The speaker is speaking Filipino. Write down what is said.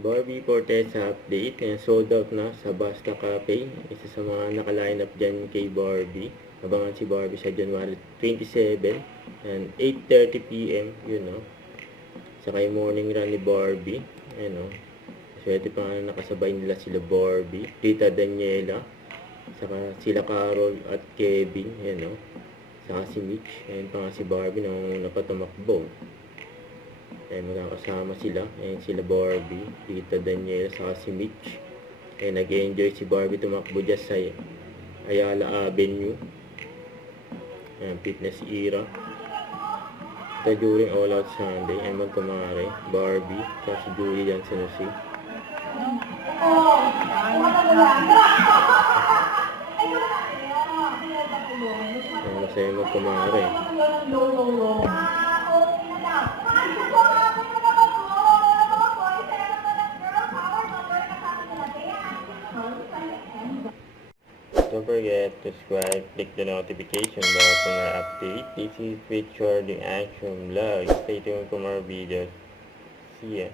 Barbie Fortesa update. Sold out na sa Basta Cafe. Isa sa mga naka-line up dyan kay Barbie. Abangan si Barbie sa January 27 and 8:30 p.m. Yun, no? Saka yung morning run ni Barbie. Ayan, no? Swerte pa nga nakasabay nila sila Barbie, Rita Daniela, saka sila Carol at Kevin. Ayan, no? Saka si Mitch. Ayan pa nga si Barbie nung napatumakbo. Ayan, magkakasama sila. Ayan sila Barbie, Rita Daniela, saka si Mitch. Ayan, nag-enjoy si Barbie tumakbo dyan sa Ayala Avenue. Ayan, fitness era. Ito during All Out Sunday. Ayan, magkumare. Barbie, saka si Julie dyan sa Nusi. Ayan, masaya magkumare. Don't forget to subscribe, click the notification bell for more update. This is Richard the Action Vlog. Stay tuned for more videos. See ya.